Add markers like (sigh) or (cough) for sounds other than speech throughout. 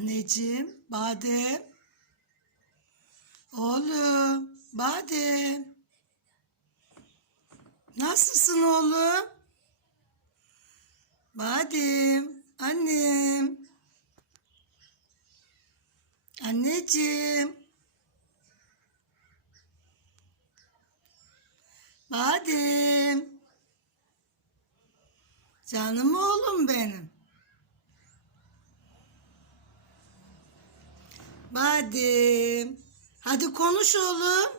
Anneciğim, Badem. Oğlum, Badem. Nasılsın oğlum? Badem, annem. Anneciğim. Badem. Canım oğlum benim. Badem. Hadi konuş oğlum.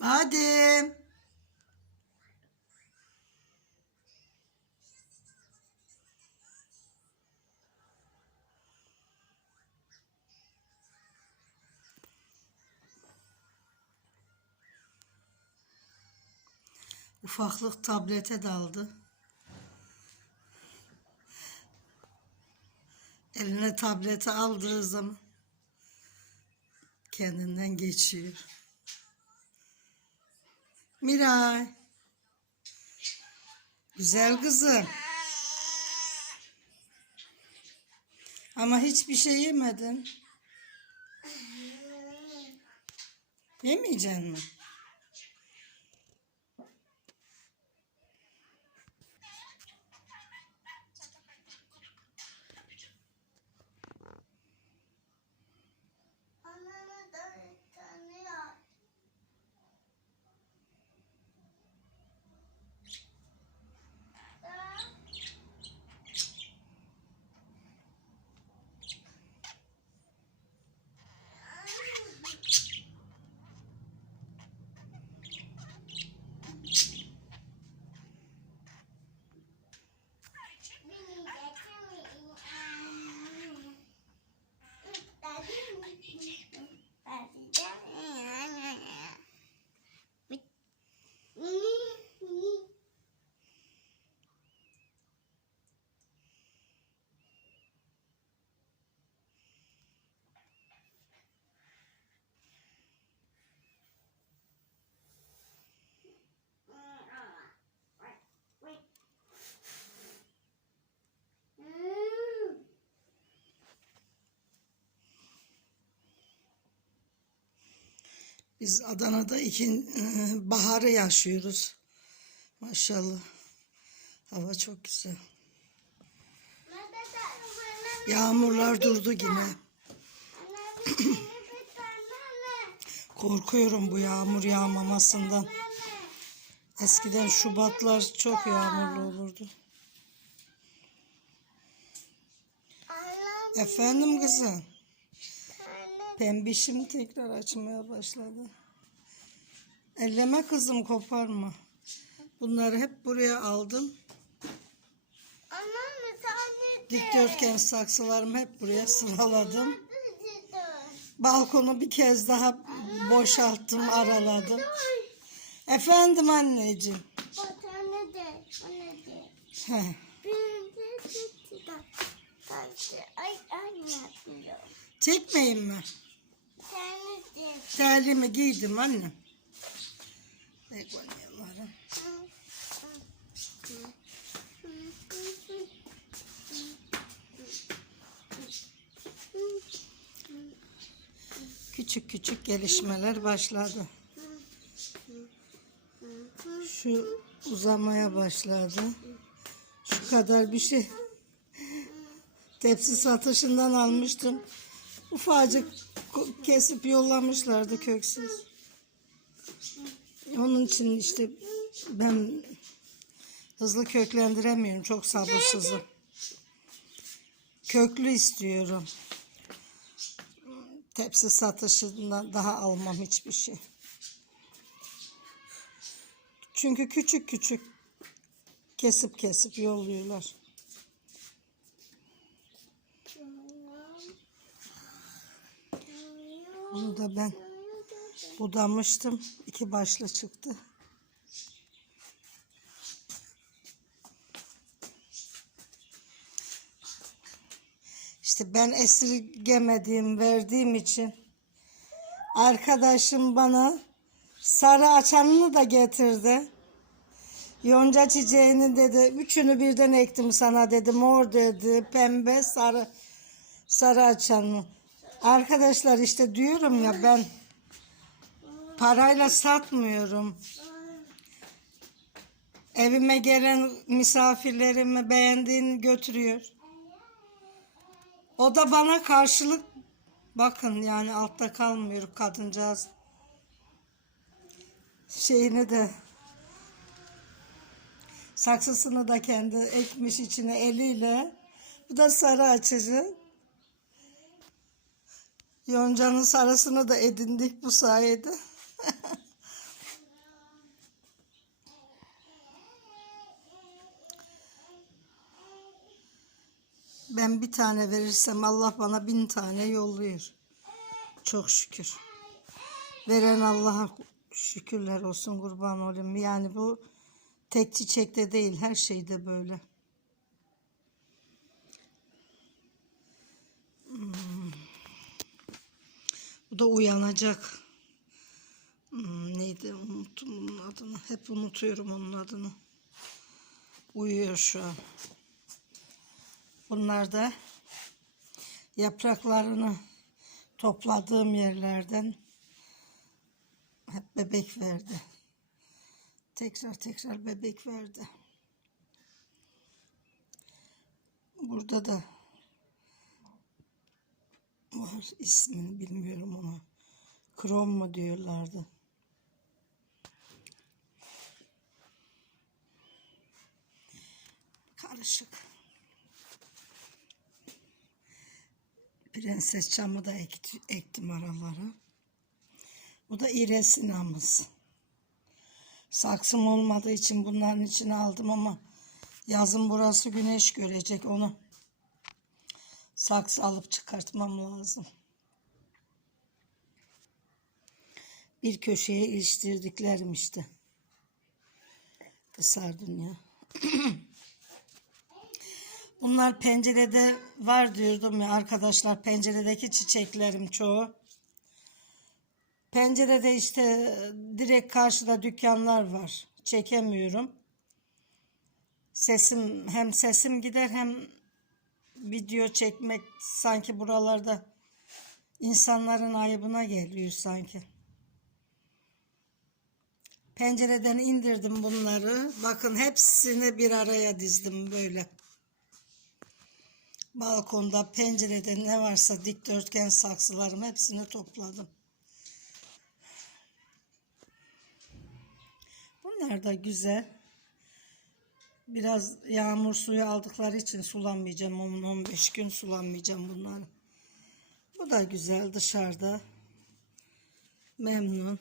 Badem. Ufaklık tablete daldı. Eline tableti aldığı zaman kendinden geçiyor. Miray. Güzel kızım. Ama hiçbir şey yemedin. Yemeyeceksin mi? Biz Adana'da ikin e, baharı yaşıyoruz. Maşallah. Hava çok güzel. Yağmurlar durdu yine. (clears throat) Korkuyorum bu yağmur yağmamasından. Eskiden Şubatlar çok yağmurlu olurdu. Efendim kızım. Pembişim tekrar açmaya başladı. Elleme kızım koparma. Bunları hep buraya aldım. Dikdörtgen saksılarımı hep buraya sıraladım. Balkonu bir kez daha boşalttım, araladım. Efendim anneciğim. Heh. Ay anne yapıyor. Çekmeyin mi? Terliğimi giydim annem. Ne koyuyorlar? Küçük küçük gelişmeler başladı. Şu uzamaya başladı. Şu kadar bir şey. Tepsi satışından almıştım. Ufacık kesip yollamışlardı köksüz. Onun için işte ben hızlı köklendiremiyorum. Çok sabırsızım. Köklü istiyorum. Tepsi satışından daha almam hiçbir şey. Çünkü küçük küçük kesip kesip yolluyorlar. Bunu da ben budamıştım. İki başlı çıktı. İşte ben esirgemediğim, verdiğim için arkadaşım bana sarı açanını da getirdi. Yonca çiçeğini dedi. Üçünü birden ektim sana dedi. Mor dedi. Pembe, sarı. Sarı açanı. Arkadaşlar işte diyorum ya ben parayla satmıyorum. Evime gelen misafirlerimi beğendiğini götürüyor. O da bana karşılık bakın yani altta kalmıyor kadıncağız. Şeyini de saksısını da kendi ekmiş içine eliyle. Bu da sarı açıcı. Yonca'nın sarısını da edindik bu sayede. (laughs) Ben bir tane verirsem Allah bana bin tane yolluyor. Çok şükür. Veren Allah'a şükürler olsun kurban olayım. Yani bu tek çiçekte değil her şeyde böyle. Hmm. Da uyanacak. Hmm, neydi unuttum onun adını. Hep unutuyorum onun adını. Uyuyor şu an. Bunlar da yapraklarını topladığım yerlerden hep bebek verdi. Tekrar tekrar bebek verdi. Burada da var ismini bilmiyorum ona. Krom mu diyorlardı. Karışık. Prenses çamı da ekti- ektim aralara. Bu da iresinamız. Saksım olmadığı için bunların içine aldım ama yazın burası güneş görecek onu. Saksı alıp çıkartmam lazım. Bir köşeye iliştirdiklerim işte. Kısar dünya. (clears throat) Bunlar pencerede var diyordum ya arkadaşlar penceredeki çiçeklerim çoğu. Pencerede işte direkt karşıda dükkanlar var. Çekemiyorum. Sesim hem sesim gider hem video çekmek sanki buralarda insanların ayıbına geliyor sanki. Pencereden indirdim bunları. Bakın hepsini bir araya dizdim böyle. Balkonda, pencerede ne varsa dikdörtgen saksılarım hepsini topladım. Bunlar da güzel. Biraz yağmur suyu aldıkları için sulanmayacağım. 10-15 gün sulanmayacağım bunları. Bu da güzel dışarıda. Memnun.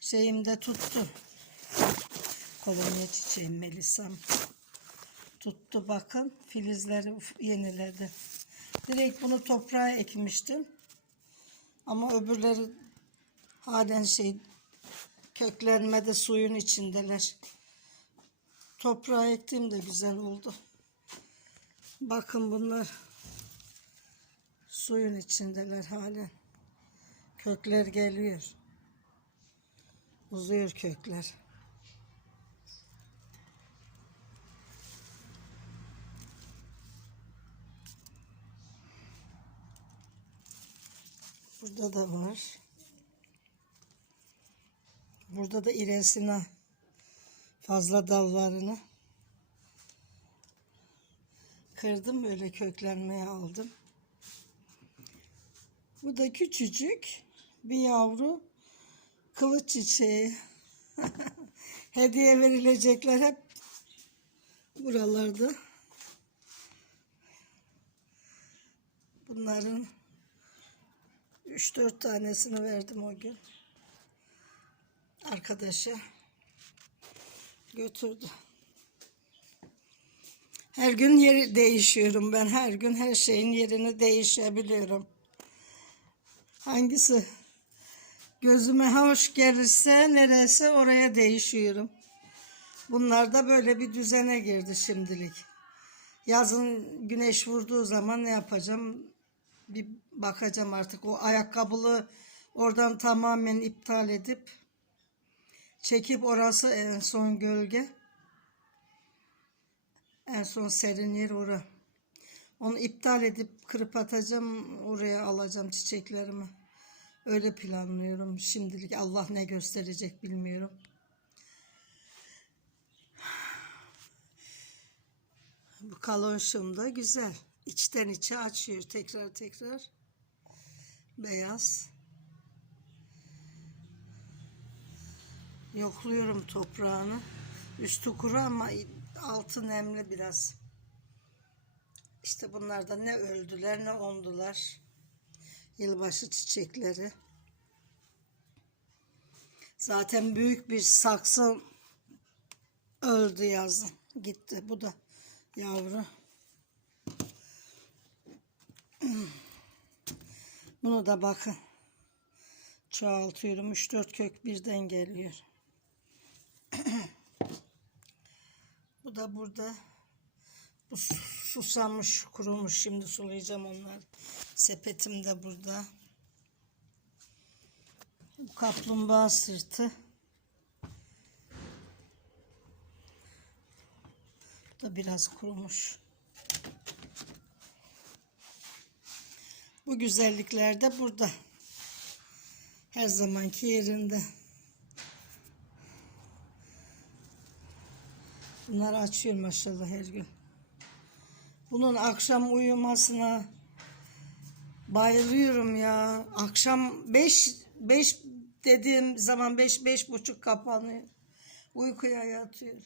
Şeyim de tuttu. Kolonya çiçeğim Melisa'm tuttu bakın filizleri yeniledi. Direkt bunu toprağa ekmiştim. Ama öbürleri halen şey köklenmede suyun içindeler. Toprağa ektiğim de güzel oldu. Bakın bunlar suyun içindeler halen. Kökler geliyor. Uzuyor kökler. Burada da var. Burada da iresine fazla dallarını kırdım böyle köklenmeye aldım. Bu da küçücük bir yavru kılıç çiçeği. (laughs) Hediye verilecekler hep buralarda. Bunların 3-4 tanesini verdim o gün. Arkadaşa götürdü. Her gün yeri değişiyorum ben. Her gün her şeyin yerini değişebiliyorum. Hangisi gözüme hoş gelirse neresi oraya değişiyorum. Bunlar da böyle bir düzene girdi şimdilik. Yazın güneş vurduğu zaman ne yapacağım? Bir bakacağım artık o ayakkabılı oradan tamamen iptal edip çekip orası en son gölge. En son serin yer ora. Onu iptal edip kırıp atacağım. Oraya alacağım çiçeklerimi. Öyle planlıyorum. Şimdilik Allah ne gösterecek bilmiyorum. Bu kalonşum da güzel. İçten içe açıyor tekrar tekrar. Beyaz. Yokluyorum toprağını. Üstü kuru ama altı nemli biraz. İşte bunlar da ne öldüler ne ondular. Yılbaşı çiçekleri. Zaten büyük bir saksı öldü yazın. Gitti. Bu da yavru. Bunu da bakın. Çoğaltıyorum. 3-4 kök birden geliyor. Bu da burada. Bu su- susamış, kurumuş. Şimdi sulayacağım onları. Sepetim de burada. Bu kaplumbağa sırtı. Bu da biraz kurumuş. Bu güzellikler de burada. Her zamanki yerinde. Bunlar açıyor maşallah her gün. Bunun akşam uyumasına bayılıyorum ya. Akşam 5 5 dediğim zaman 5 beş buçuk kapanıyor. Uykuya yatıyor.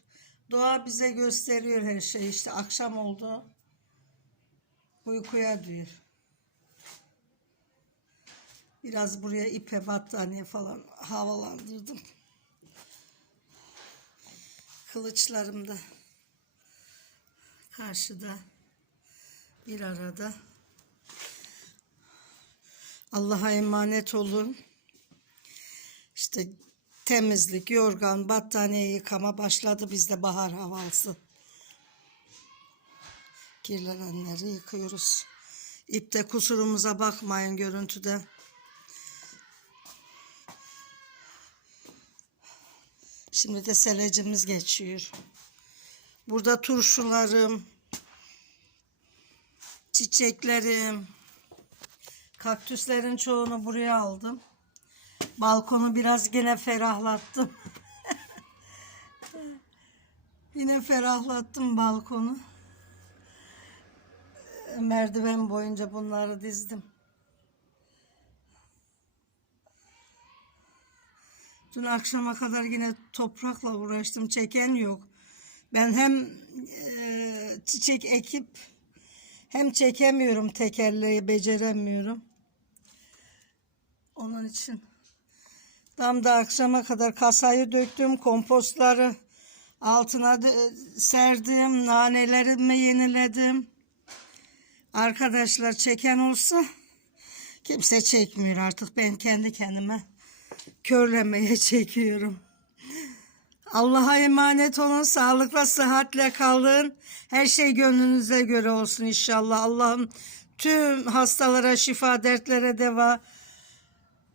Doğa bize gösteriyor her şey işte akşam oldu. Uykuya diyor. Biraz buraya ipe battaniye falan havalandırdım. Kılıçlarım da karşıda bir arada. Allah'a emanet olun. İşte temizlik, yorgan, battaniye yıkama başladı bizde bahar havası. Kirlenenleri yıkıyoruz. İpte kusurumuza bakmayın görüntüde. Şimdi de selecimiz geçiyor. Burada turşularım, çiçeklerim, kaktüslerin çoğunu buraya aldım. Balkonu biraz gene ferahlattım. (laughs) Yine ferahlattım balkonu. Merdiven boyunca bunları dizdim. Dün akşama kadar yine toprakla uğraştım. Çeken yok. Ben hem e, çiçek ekip hem çekemiyorum tekerleği beceremiyorum. Onun için tam da akşama kadar kasayı döktüm. Kompostları altına serdim. Nanelerimi yeniledim. Arkadaşlar çeken olsa kimse çekmiyor artık. Ben kendi kendime körlemeye çekiyorum. Allah'a emanet olun. Sağlıkla, sıhhatle kalın. Her şey gönlünüze göre olsun inşallah. Allah'ım tüm hastalara şifa, dertlere deva.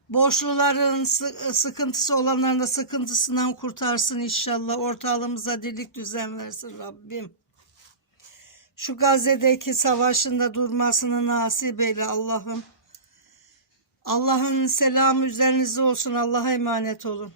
Boşluların, sı- sıkıntısı olanların da sıkıntısından kurtarsın inşallah. Ortalığımıza dirlik düzen versin Rabbim. Şu Gazze'deki savaşın da durmasını nasip eyle Allah'ım. Allah'ın selamı üzerinize olsun. Allah'a emanet olun.